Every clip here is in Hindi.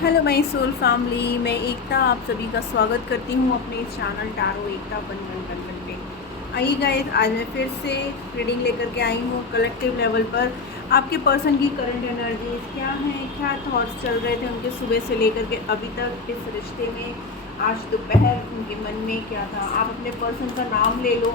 हेलो माय सोल फैमिली, मैं एकता आप सभी का स्वागत करती हूँ अपने इस चैनल टैरो एकता 1111 पे। आइए गाइस, आज मैं फिर से रीडिंग लेकर के आई हूँ कलेक्टिव लेवल पर। आपके पर्सन की करंट एनर्जीज क्या हैं, क्या थॉट्स चल रहे थे उनके सुबह से लेकर के अभी तक इस रिश्ते में। आज दोपहर उनके मन में क्या था। आप अपने पर्सन का नाम ले लो,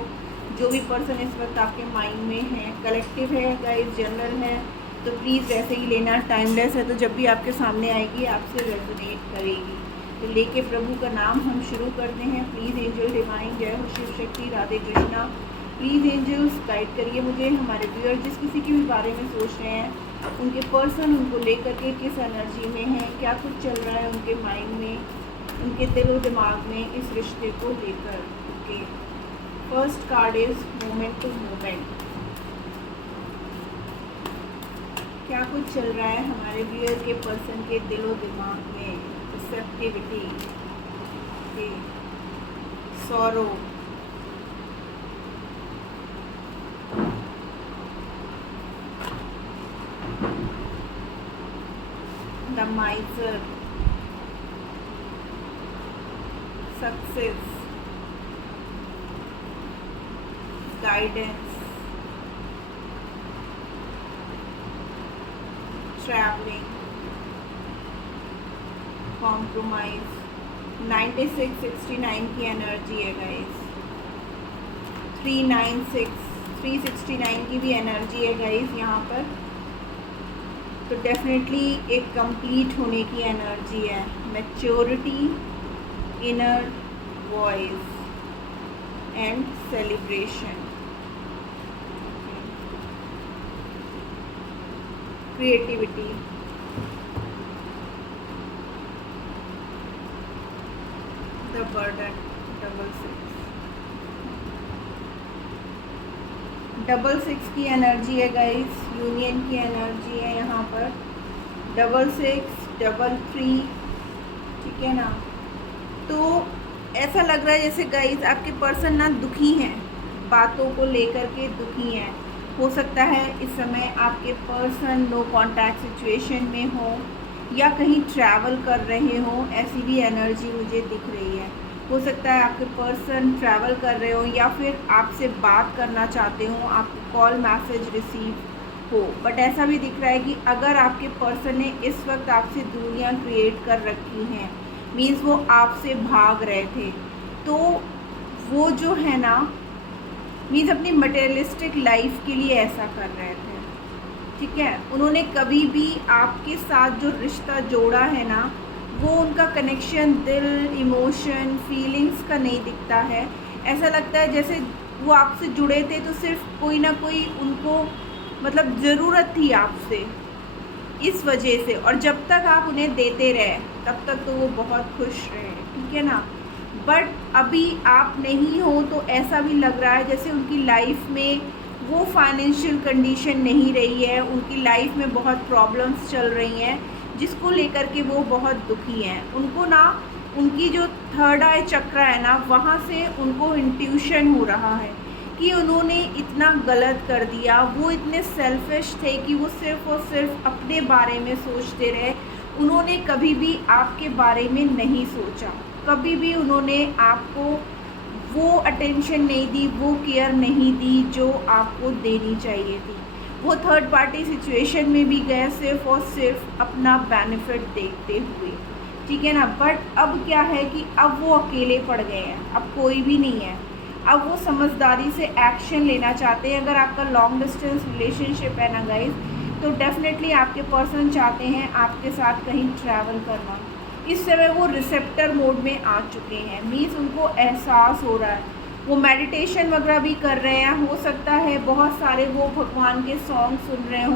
जो भी पर्सन इस वक्त आपके माइंड में है। कलेक्टिव है गाइस, जनरल है, तो प्लीज़ वैसे ही लेना। टाइमलेस है तो जब भी आपके सामने आएगी आपसे रेजोनेट करेगी। तो लेके प्रभु का नाम हम शुरू करते हैं। प्लीज़ एंजल डिवाइन, जय हो Shiv Shakti, Radhe Krishna. Please angels guide करिए मुझे। हमारे व्यूअर जिस किसी के भी बारे में सोच रहे हैं, उनके पर्सन उनको लेकर के किस एनर्जी में है, क्या कुछ चल रहा है उनके माइंड में, उनके दिलो दिमाग में इस रिश्ते को लेकर। Okay, first card is moment to moment. क्या कुछ चल रहा है हमारे व्यूअर के पर्सन के दिलो दिमाग में। Receptivity, sorrow, the माइजर, success, guidance, travelling, compromise. 9669 की एनर्जी है गाइस। 369 की भी एनर्जी है गाइस यहाँ पर। तो डेफिनेटली एक कंप्लीट होने की एनर्जी है। Maturity, inner voice and celebration, creativity, the burden, double six की एनर्जी है गाइस। यूनियन की एनर्जी है यहाँ पर। 66, 33, ठीक है ना। तो ऐसा लग रहा है जैसे गाइस आपके पर्सन ना दुखी हैं, बातों को लेकर के दुखी हैं। हो सकता है इस समय आपके पर्सन नो कॉन्टैक्ट सिचुएशन में हो या कहीं ट्रैवल कर रहे हो, ऐसी भी एनर्जी मुझे दिख रही है। हो सकता है आपके पर्सन ट्रैवल कर रहे हो या फिर आपसे बात करना चाहते हो, आपको कॉल मैसेज रिसीव हो। बट ऐसा भी दिख रहा है कि अगर आपके पर्सन ने इस वक्त आपसे दूरियां क्रिएट कर रखी हैं, मीन्स वो आपसे भाग रहे थे, तो वो जो है ना, मीन्स अपनी मटेरियलिस्टिक लाइफ के लिए ऐसा कर रहे थे, ठीक है। उन्होंने कभी भी आपके साथ जो रिश्ता जोड़ा है ना, वो उनका कनेक्शन दिल, इमोशन, फीलिंग्स का नहीं दिखता है। ऐसा लगता है जैसे वो आपसे जुड़े थे तो सिर्फ कोई ना कोई उनको मतलब ज़रूरत थी आपसे, इस वजह से। और जब तक आप उन्हें देते रहे तब तक तो वो बहुत खुश रहे, ठीक है ना। बट अभी आप नहीं हो तो ऐसा भी लग रहा है जैसे उनकी लाइफ में वो फाइनेंशियल कंडीशन नहीं रही है, उनकी लाइफ में बहुत प्रॉब्लम्स चल रही हैं जिसको लेकर के वो बहुत दुखी हैं। उनको ना उनकी जो थर्ड आई चक्र है ना, वहाँ से उनको इंट्यूशन हो रहा है कि उन्होंने इतना गलत कर दिया। वो इतने सेल्फिश थे कि वो सिर्फ़ और सिर्फ अपने बारे में सोचते रहे। उन्होंने कभी भी आपके बारे में नहीं सोचा, कभी भी उन्होंने आपको वो अटेंशन नहीं दी, वो केयर नहीं दी जो आपको देनी चाहिए थी। वो थर्ड पार्टी सिचुएशन में भी गए सिर्फ और सिर्फ अपना बेनिफिट देखते हुए, ठीक है ना। बट अब क्या है कि अब वो अकेले पड़ गए हैं, अब कोई भी नहीं है। अब वो समझदारी से एक्शन लेना चाहते हैं। अगर आपका लॉन्ग डिस्टेंस रिलेशनशिप है ना गाइस, तो डेफिनेटली आपके पर्सन चाहते हैं आपके साथ कहीं ट्रैवल करना। इस समय वो रिसेप्टर मोड में आ चुके हैं, मीन्स उनको एहसास हो रहा है। वो मेडिटेशन वगैरह भी कर रहे हैं। हो सकता है बहुत सारे वो भगवान के सॉन्ग सुन रहे हों,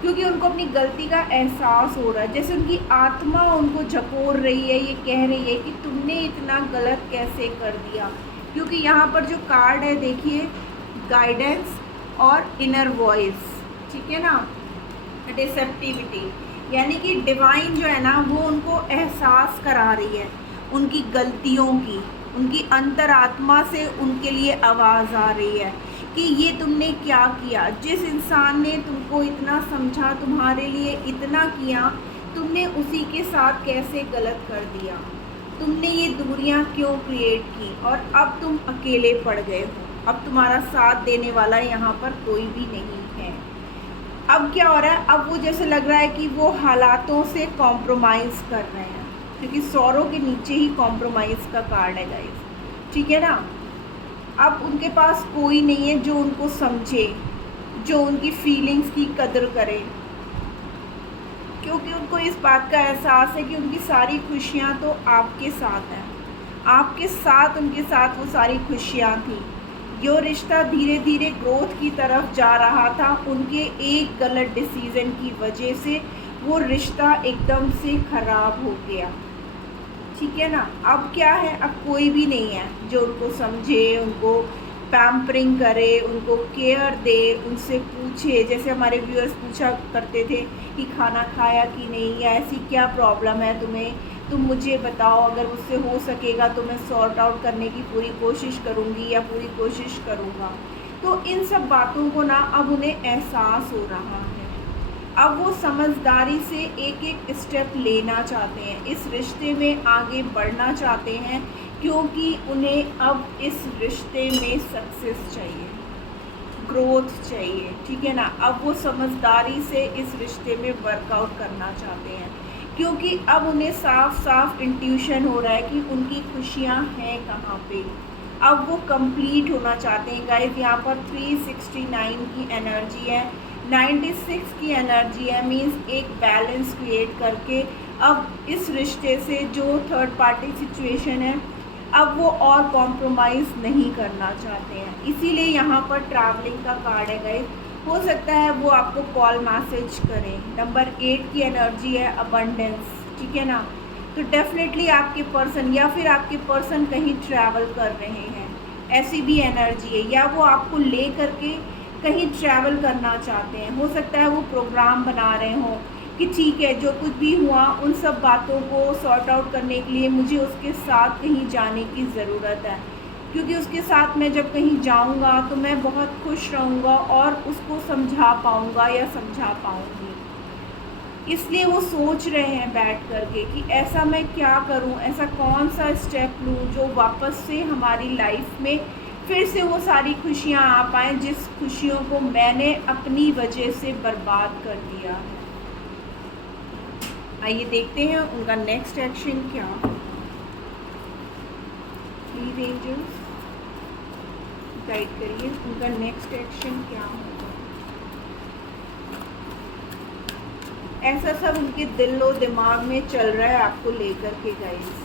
क्योंकि उनको अपनी गलती का एहसास हो रहा है। जैसे उनकी आत्मा उनको झकोर रही है, ये कह रही है कि तुमने इतना गलत कैसे कर दिया। क्योंकि यहाँ पर जो कार्ड है देखिए, गाइडेंस और इनर वॉइस, ठीक है ना, रिसेप्टिविटी, यानी कि डिवाइन जो है ना, वो उनको एहसास करा रही है उनकी गलतियों की। उनकी अंतरात्मा से उनके लिए आवाज़ आ रही है कि ये तुमने क्या किया। जिस इंसान ने तुमको इतना समझा, तुम्हारे लिए इतना किया, तुमने उसी के साथ कैसे गलत कर दिया, तुमने ये दूरियां क्यों क्रिएट की, और अब तुम अकेले पड़ गए हो। अब तुम्हारा साथ देने वाला यहाँ पर कोई भी नहीं है। अब क्या हो रहा है, अब वो जैसे लग रहा है कि वो हालातों से कॉम्प्रोमाइज़ कर रहे हैं, क्योंकि सौरों के नीचे ही कॉम्प्रोमाइज़ का कार्ड है गाइस, ठीक है ना। अब उनके पास कोई नहीं है जो उनको समझे, जो उनकी फीलिंग्स की कदर करे, क्योंकि उनको इस बात का एहसास है कि उनकी सारी खुशियाँ तो आपके साथ हैं, आपके साथ, उनके साथ वो सारी खुशियाँ थी। यो रिश्ता धीरे धीरे ग्रोथ की तरफ जा रहा था, उनके एक गलत डिसीज़न की वजह से वो रिश्ता एकदम से ख़राब हो गया, ठीक है ना। अब क्या है, अब कोई भी नहीं है जो उनको समझे, उनको पैम्परिंग करे, उनको केयर दे, उनसे पूछे। जैसे हमारे व्यूअर्स पूछा करते थे कि खाना खाया कि नहीं, या ऐसी क्या प्रॉब्लम है तुम्हें, तुम मुझे बताओ, अगर मुझसे हो सकेगा तो मैं सॉर्ट आउट करने की पूरी कोशिश करूँगी या पूरी कोशिश करूँगा। तो इन सब बातों को ना अब उन्हें एहसास हो रहा है। अब वो समझदारी से एक एक स्टेप लेना चाहते हैं, इस रिश्ते में आगे बढ़ना चाहते हैं, क्योंकि उन्हें अब इस रिश्ते में सक्सेस चाहिए, ग्रोथ चाहिए, ठीक है ना। अब वो समझदारी से इस रिश्ते में वर्कआउट करना चाहते हैं, क्योंकि अब उन्हें साफ साफ इंट्यूशन हो रहा है कि उनकी खुशियाँ हैं कहाँ पे। अब वो कंप्लीट होना चाहते हैं गाइस। यहाँ पर 369 की एनर्जी है, 96 की एनर्जी है, मीन्स एक बैलेंस क्रिएट करके अब इस रिश्ते से जो थर्ड पार्टी सिचुएशन है, अब वो और कॉम्प्रोमाइज़ नहीं करना चाहते हैं। इसीलिए यहाँ पर ट्रैवलिंग का कार्ड है गाइस। हो सकता है वो आपको कॉल मैसेज करें। नंबर 8 की एनर्जी है अबंडेंस, ठीक है ना। तो डेफिनेटली आपके पर्सन या फिर आपके पर्सन कहीं ट्रैवल कर रहे हैं, ऐसी भी एनर्जी है, या वो आपको ले करके कहीं ट्रैवल करना चाहते हैं। हो सकता है वो प्रोग्राम बना रहे हों कि ठीक है, जो कुछ भी हुआ उन सब बातों को सॉर्ट आउट करने के लिए मुझे उसके साथ कहीं जाने की ज़रूरत है, क्योंकि उसके साथ मैं जब कहीं जाऊंगा तो मैं बहुत खुश रहूँगा और उसको समझा पाऊँगा या समझा पाऊँगी। इसलिए वो सोच रहे हैं बैठ करके कि ऐसा मैं क्या करूं, ऐसा कौन सा स्टेप लूं जो वापस से हमारी लाइफ में फिर से वो सारी खुशियां आ पाएँ, जिस खुशियों को मैंने अपनी वजह से बर्बाद कर दिया है। आइए देखते हैं उनका नेक्स्ट एक्शन क्या। प्लीज एंजल्स गाइड करिए, उनका नेक्स्ट एक्शन क्या होगा। ऐसा सब उनके दिल और दिमाग में चल रहा है आपको लेकर के गाइस।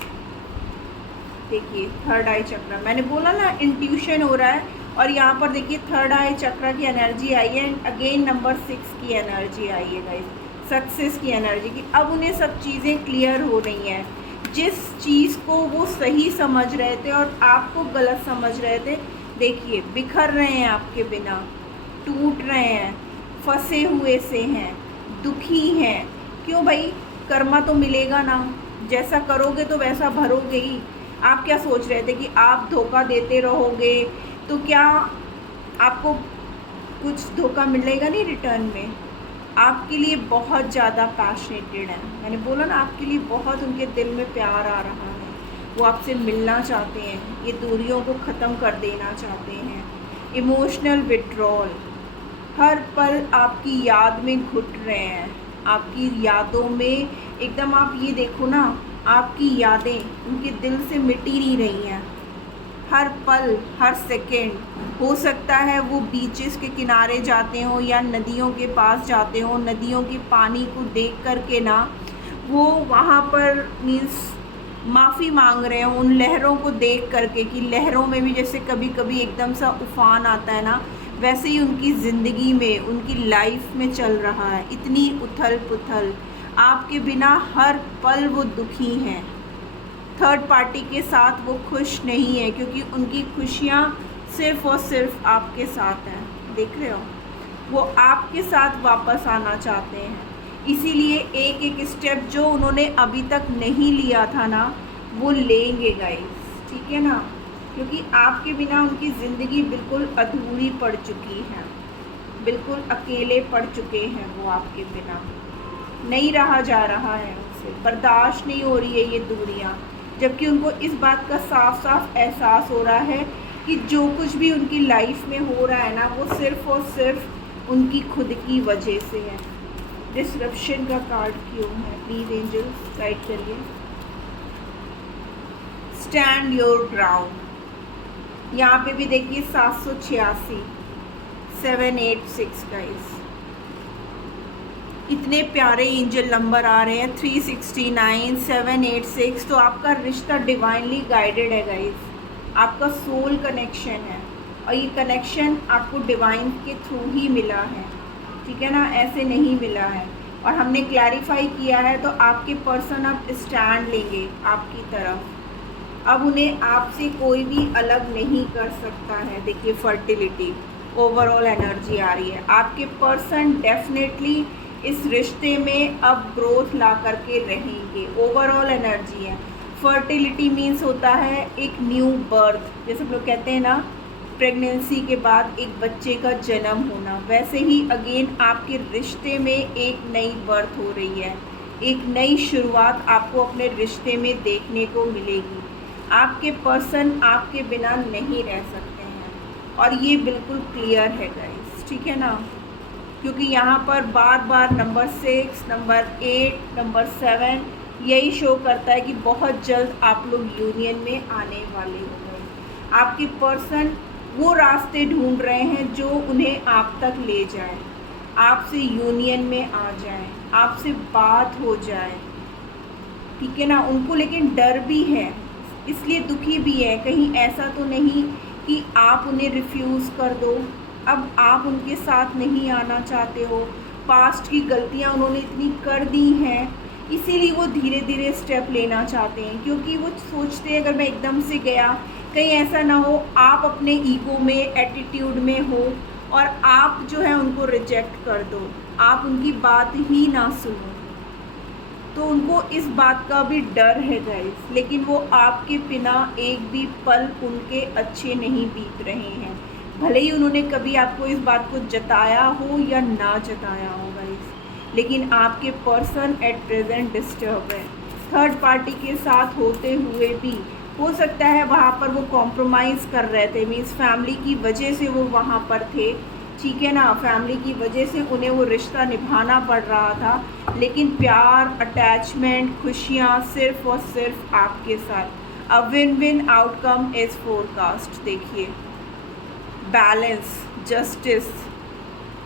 देखिए थर्ड आई चक्र, मैंने बोला ना इंट्यूशन हो रहा है, और यहाँ पर देखिए थर्ड आई चक्र की एनर्जी आई है, एंड अगेन नंबर 6 की एनर्जी आई है गाइस, सक्सेस की एनर्जी की। अब उन्हें सब चीज़ें क्लियर हो रही हैं, जिस चीज़ को वो सही समझ रहे थे और आपको गलत समझ रहे थे, देखिए बिखर रहे हैं आपके बिना, टूट रहे हैं, फंसे हुए से हैं, दुखी हैं। क्यों भाई, कर्मा तो मिलेगा ना, जैसा करोगे तो वैसा भरोगे ही। आप क्या सोच रहे थे कि आप धोखा देते रहोगे तो क्या आपको कुछ धोखा मिलेगा नहीं रिटर्न में। आपके लिए बहुत ज़्यादा पैशनेटेड है, मैंने बोला ना आपके लिए बहुत उनके दिल में प्यार आ रहा है, वो आपसे मिलना चाहते हैं, ये दूरियों को ख़त्म कर देना चाहते हैं। इमोशनल विड्रॉल, हर पल आपकी याद में घुट रहे हैं, आपकी यादों में एकदम, आप ये देखो ना, आपकी यादें उनके दिल से मिटी नहीं रही हैं। हर पल हर सेकेंड, हो सकता है वो बीचेस के किनारे जाते हों या नदियों के पास जाते हों, नदियों के पानी को देख कर के ना वो वहाँ पर मीन्स माफ़ी मांग रहे हों उन लहरों को देख करके, कि लहरों में भी जैसे कभी कभी एकदम सा उफान आता है ना, वैसे ही उनकी ज़िंदगी में, उनकी लाइफ में चल रहा है, इतनी उथल पुथल। आपके बिना हर पल वो दुखी हैं, थर्ड पार्टी के साथ वो खुश नहीं है, क्योंकि उनकी खुशियाँ सिर्फ़ और सिर्फ आपके साथ हैं। देख रहे हो, वो आपके साथ वापस आना चाहते हैं, इसीलिए एक एक स्टेप जो उन्होंने अभी तक नहीं लिया था ना, वो लेंगे गाइस, ठीक है ना। क्योंकि आपके बिना उनकी ज़िंदगी बिल्कुल अधूरी पड़ चुकी है, बिल्कुल अकेले पड़ चुके हैं वो आपके बिना। नहीं रहा जा रहा है, उनसे बर्दाश्त नहीं हो रही है ये दूरियां, जबकि उनको इस बात का साफ साफ एहसास हो रहा है कि जो कुछ भी उनकी लाइफ में हो रहा है ना, वो सिर्फ़ और सिर्फ उनकी खुद की वजह से है। डिसरप्शन का कार्ड क्यों है? प्लीज़ एंजल्स गाइड करिए। Stand your ground. यहाँ पे भी देखिए 786, 786 गाइस, इतने प्यारे एंजल नंबर आ रहे हैं, 369, 786। तो आपका रिश्ता डिवाइनली गाइडेड है गाइस, आपका सोल कनेक्शन है, और ये कनेक्शन आपको डिवाइन के थ्रू ही मिला है, ठीक है ना, ऐसे नहीं मिला है। और हमने क्लैरिफाई किया है, तो आपके पर्सन अब स्टैंड लेंगे आपकी तरफ, अब उन्हें आपसे कोई भी अलग नहीं कर सकता है। देखिए फर्टिलिटी ओवरऑल एनर्जी आ रही है, आपके पर्सन डेफिनेटली इस रिश्ते में अब ग्रोथ ला करके रहेंगे। ओवरऑल एनर्जी है। फर्टिलिटी मीन्स होता है एक न्यू बर्थ, जैसे हम लोग कहते हैं ना प्रेगनेंसी के बाद एक बच्चे का जन्म होना, वैसे ही अगेन आपके रिश्ते में एक नई बर्थ हो रही है, एक नई शुरुआत आपको अपने रिश्ते में देखने को मिलेगी। आपके पर्सन आपके बिना नहीं रह सकते हैं, और ये बिल्कुल क्लियर है गाइस, ठीक है ना, क्योंकि यहाँ पर बार बार नंबर 6, नंबर 8, नंबर 7 यही शो करता है कि बहुत जल्द आप लोग यूनियन में आने वाले हो गए। आपके पर्सन वो रास्ते ढूंढ रहे हैं जो उन्हें आप तक ले जाए, आपसे यूनियन में आ जाए, आपसे बात हो जाए, ठीक है ना। उनको लेकिन डर भी है, इसलिए दुखी भी है, कहीं ऐसा तो नहीं कि आप उन्हें रिफ्यूज़ कर दो, अब आप उनके साथ नहीं आना चाहते हो। पास्ट की गलतियां उन्होंने इतनी कर दी हैं, इसीलिए वो धीरे धीरे स्टेप लेना चाहते हैं, क्योंकि वो सोचते हैं अगर मैं एकदम से गया, कहीं ऐसा ना हो आप अपने ईगो में, एटीट्यूड में हो और आप जो है उनको रिजेक्ट कर दो, आप उनकी बात ही ना सुनो। तो उनको इस बात का भी डर है गाइस, लेकिन वो आपके बिना एक भी पल उनके अच्छे नहीं बीत रहे हैं, भले ही उन्होंने कभी आपको इस बात को जताया हो या ना जताया हो गाइस। लेकिन आपके पर्सन एट प्रेजेंट डिस्टर्ब है, थर्ड पार्टी के साथ होते हुए भी हो सकता है वहाँ पर वो कॉम्प्रोमाइज़ कर रहे थे, मीन्स फैमिली की वजह से वो वहाँ पर थे, ठीक है ना, फैमिली की वजह से उन्हें वो रिश्ता निभाना पड़ रहा था, लेकिन प्यार, अटैचमेंट, खुशियाँ सिर्फ और सिर्फ आपके साथ। अ win win outcome is forecast. देखिए बैलेंस, जस्टिस,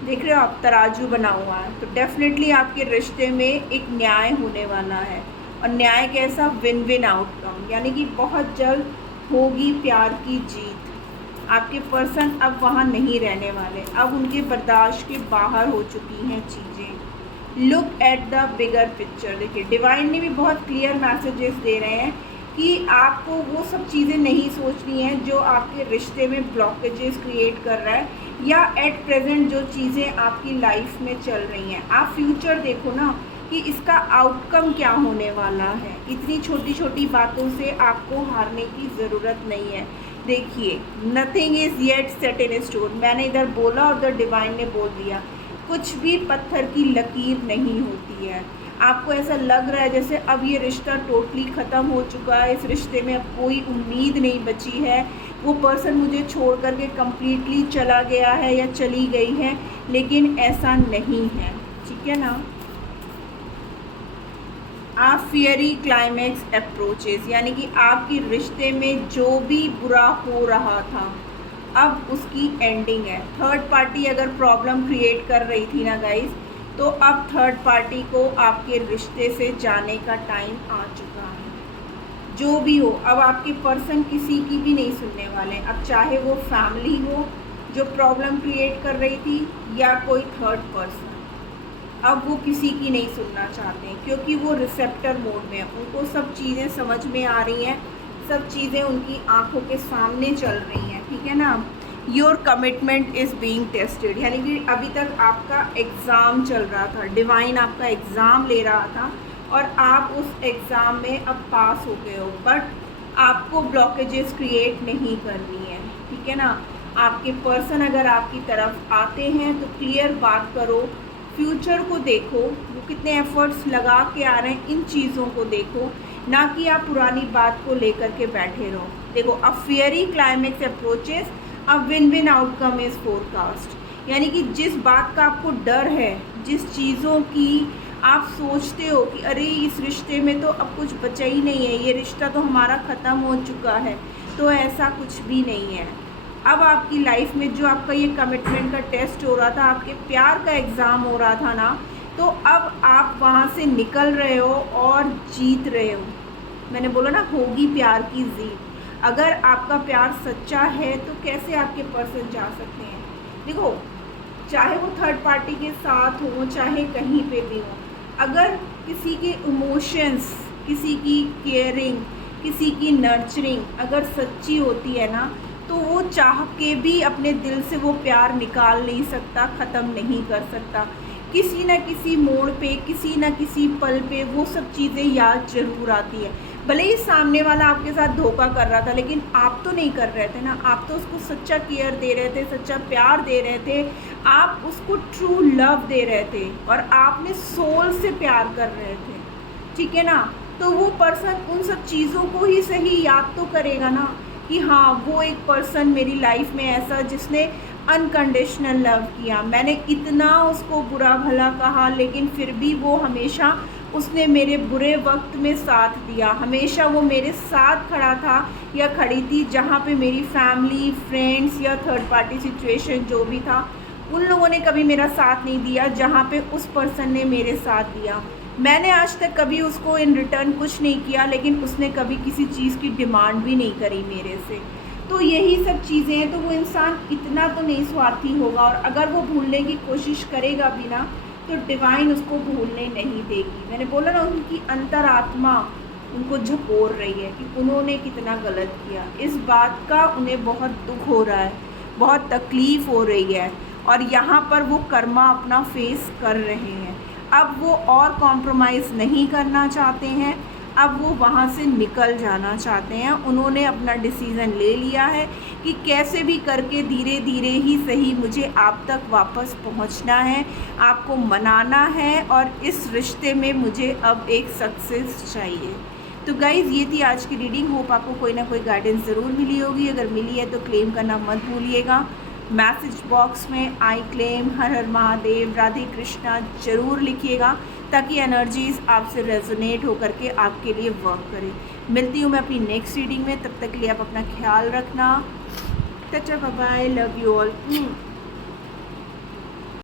देख रहे हो आप, तराजू बना हुआ है, तो डेफिनेटली आपके रिश्ते में एक न्याय होने वाला है, और न्याय कैसा? विन विन आउटकम, यानी कि बहुत जल्द होगी प्यार की जीत। आपके पर्सन अब वहाँ नहीं रहने वाले, अब उनके बर्दाश्त के बाहर हो चुकी हैं चीज़ें। Look at the bigger picture. देखिए डिवाइन ने भी बहुत क्लियर मैसेजेस दे रहे हैं कि आपको वो सब चीज़ें नहीं सोचनी हैं जो आपके रिश्ते में ब्लॉकेजेस क्रिएट कर रहा है, या एट प्रेजेंट जो चीज़ें आपकी लाइफ में चल रही हैं। आप फ्यूचर देखो ना कि इसका आउटकम क्या होने वाला है। इतनी छोटी छोटी बातों से आपको हारने की ज़रूरत नहीं है। देखिए nothing is yet set in stone, मैंने इधर बोला और उधर डिवाइन ने बोल दिया, कुछ भी पत्थर की लकीर नहीं होती है। आपको ऐसा लग रहा है जैसे अब ये रिश्ता टोटली ख़त्म हो चुका है, इस रिश्ते में अब कोई उम्मीद नहीं बची है, वो पर्सन मुझे छोड़ करके कम्प्लीटली चला गया है या चली गई है, लेकिन ऐसा नहीं है, ठीक है ना। आप फियरी क्लाइमैक्स अप्रोचेस, यानी कि आपके रिश्ते में जो भी बुरा हो रहा था अब उसकी एंडिंग है। थर्ड पार्टी अगर प्रॉब्लम क्रिएट कर रही थी ना गाइस, तो अब थर्ड पार्टी को आपके रिश्ते से जाने का टाइम आ चुका है। जो भी हो, अब आपके पर्सन किसी की भी नहीं सुनने वाले, अब चाहे वो फैमिली हो जो प्रॉब्लम क्रिएट कर रही थी या कोई थर्ड पर्सन, अब वो किसी की नहीं सुनना चाहते हैं, क्योंकि वो रिसेप्टर मोड में है। उनको सब चीज़ें समझ में आ रही हैं, सब चीज़ें उनकी आंखों के सामने चल रही हैं, ठीक है ना। Your commitment is being tested, यानी कि अभी तक आपका एग्ज़ाम चल रहा था, डिवाइन आपका एग्ज़ाम ले रहा था और आप उस एग्ज़ाम में अब पास हो गए हो, बट आपको ब्लॉकेजेस क्रिएट नहीं करनी है, ठीक है ना। आपके पर्सन अगर आपकी तरफ आते हैं तो क्लियर बात करो, फ्यूचर को देखो, वो कितने एफर्ट्स लगा के आ रहे हैं, इन चीज़ों को देखो, ना कि आप पुरानी बात को लेकर के बैठे रहो। देखो, a fiery climax approaches, a win win outcome is forecast. यानी कि जिस बात का आपको डर है, जिस चीज़ों की आप सोचते हो कि अरे इस रिश्ते में तो अब कुछ बचा ही नहीं है, ये रिश्ता तो हमारा ख़त्म हो चुका है, तो ऐसा कुछ भी नहीं है। अब आपकी लाइफ में जो आपका ये कमिटमेंट का टेस्ट हो रहा था, आपके प्यार का एग्ज़ाम हो रहा था ना, तो अब आप वहाँ से निकल रहे हो और जीत रहे हो। मैंने बोला ना, होगी प्यार की जीत। अगर आपका प्यार सच्चा है तो कैसे आपके पर्सन जा सकते हैं। देखो, चाहे वो थर्ड पार्टी के साथ हो, चाहे कहीं पे भी हो, अगर किसी के इमोशंस, किसी की केयरिंग, किसी की नर्चरिंग अगर सच्ची होती है ना, तो वो चाह के भी अपने दिल से वो प्यार निकाल नहीं सकता, ख़त्म नहीं कर सकता। किसी न किसी मोड़ पे, किसी न किसी पल पे वो सब चीज़ें याद ज़रूर आती है। भले ही सामने वाला आपके साथ धोखा कर रहा था, लेकिन आप तो नहीं कर रहे थे ना, आप तो उसको सच्चा केयर दे रहे थे, सच्चा प्यार दे रहे थे, आप उसको ट्रू लव दे रहे थे और आपने सोल से प्यार कर रहे थे, ठीक है ना। तो वो पर्सन उन सब चीज़ों को ही सही याद तो करेगा ना, कि हाँ, वो एक पर्सन मेरी लाइफ में ऐसा जिसने अनकंडीशनल लव किया। मैंने इतना उसको बुरा भला कहा, लेकिन फिर भी वो हमेशा उसने मेरे बुरे वक्त में साथ दिया, हमेशा वो मेरे साथ खड़ा था या खड़ी थी। जहाँ पे मेरी फैमिली, फ्रेंड्स या थर्ड पार्टी सिचुएशन जो भी था, उन लोगों ने कभी मेरा साथ नहीं दिया जहाँ पे उस पर्सन ने मेरे साथ दिया। मैंने आज तक कभी उसको इन रिटर्न कुछ नहीं किया, लेकिन उसने कभी किसी चीज़ की डिमांड भी नहीं करी मेरे से। तो यही सब चीज़ें हैं। तो वो इंसान इतना तो नहीं स्वार्थी होगा, और अगर वो भूलने की कोशिश करेगा भी ना, तो डिवाइन उसको भूलने नहीं देगी। मैंने बोला ना, उनकी अंतरात्मा उनको झपोर रही है कि उन्होंने कितना गलत किया। इस बात का उन्हें बहुत दुख हो रहा है, बहुत तकलीफ़ हो रही है, और यहाँ पर वो कर्मा अपना फेस कर रहे हैं। अब वो और कॉम्प्रोमाइज़ नहीं करना चाहते हैं, अब वो वहाँ से निकल जाना चाहते हैं। उन्होंने अपना डिसीज़न ले लिया है कि कैसे भी करके धीरे धीरे ही सही मुझे आप तक वापस पहुँचना है, आपको मनाना है, और इस रिश्ते में मुझे अब एक सक्सेस चाहिए। तो गाइज़, ये थी आज की रीडिंग। होप आपको कोई ना कोई गाइडेंस ज़रूर मिली होगी। अगर मिली है तो क्लेम करना मत भूलिएगा। मैसेज बॉक्स में आई क्लेम हर हर महादेव, राधे कृष्णा ज़रूर लिखिएगा, ताकि एनर्जीज़ आपसे रेजोनेट होकर के आपके लिए वर्क करें। मिलती हूँ मैं अपनी नेक्स्ट रीडिंग में, तब तक के लिए आप अपना ख्याल रखना। टचा, bye bye, love you all.